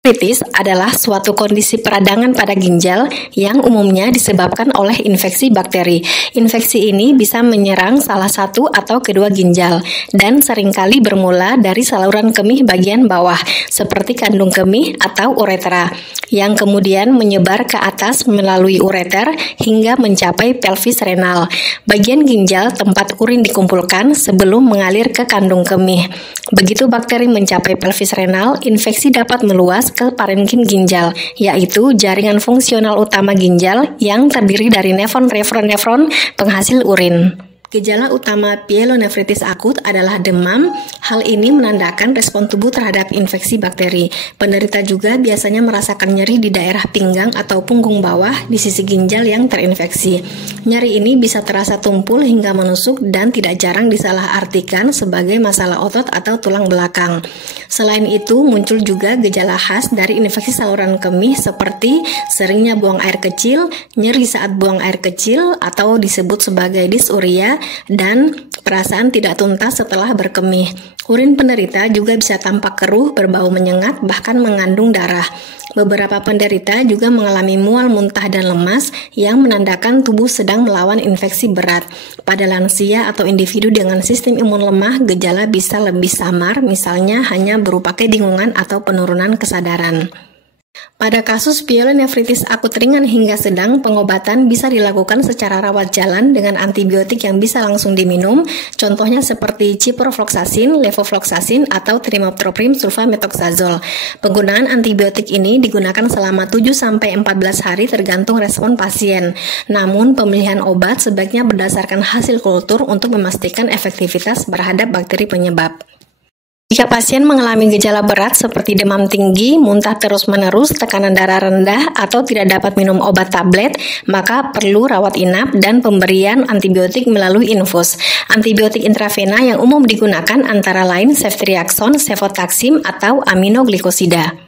Nefritis adalah suatu kondisi peradangan pada ginjal yang umumnya disebabkan oleh infeksi bakteri. Infeksi ini bisa menyerang salah satu atau kedua ginjal dan seringkali bermula dari saluran kemih bagian bawah seperti kandung kemih atau uretra yang kemudian menyebar ke atas melalui ureter hingga mencapai pelvis renal, bagian ginjal tempat urin dikumpulkan sebelum mengalir ke kandung kemih. Begitu bakteri mencapai pelvis renal, infeksi dapat meluas ke parenkim ginjal, yaitu jaringan fungsional utama ginjal yang terdiri dari nefron penghasil urin. Gejala utama pyelonefritis akut adalah demam. Hal ini menandakan respon tubuh terhadap infeksi bakteri. Penderita juga biasanya merasakan nyeri di daerah pinggang atau punggung bawah di sisi ginjal yang terinfeksi. Nyeri ini bisa terasa tumpul hingga menusuk dan tidak jarang disalahartikan sebagai masalah otot atau tulang belakang. Selain itu, muncul juga gejala khas dari infeksi saluran kemih seperti seringnya buang air kecil, nyeri saat buang air kecil atau disebut sebagai dysuria, dan perasaan tidak tuntas setelah berkemih. Urin penderita juga bisa tampak keruh, berbau menyengat, bahkan mengandung darah. Beberapa penderita juga mengalami mual, muntah, dan lemas yang menandakan tubuh sedang melawan infeksi berat. Pada lansia atau individu dengan sistem imun lemah, gejala bisa lebih samar, misalnya hanya berupa kebingungan atau penurunan kesadaran. Pada kasus pyelonefritis akut ringan hingga sedang, pengobatan bisa dilakukan secara rawat jalan dengan antibiotik yang bisa langsung diminum, contohnya seperti ciprofloxacin, levofloxacin, atau trimiptorprim sulfamethoxazole. Penggunaan antibiotik ini digunakan selama 7-14 hari tergantung respon pasien. Namun, pemilihan obat sebaiknya berdasarkan hasil kultur untuk memastikan efektivitas terhadap bakteri penyebab. Jika pasien mengalami gejala berat seperti demam tinggi, muntah terus-menerus, tekanan darah rendah, atau tidak dapat minum obat tablet, maka perlu rawat inap dan pemberian antibiotik melalui infus. Antibiotik intravena yang umum digunakan antara lain ceftriaxone, cefotaxime, atau aminoglikosida.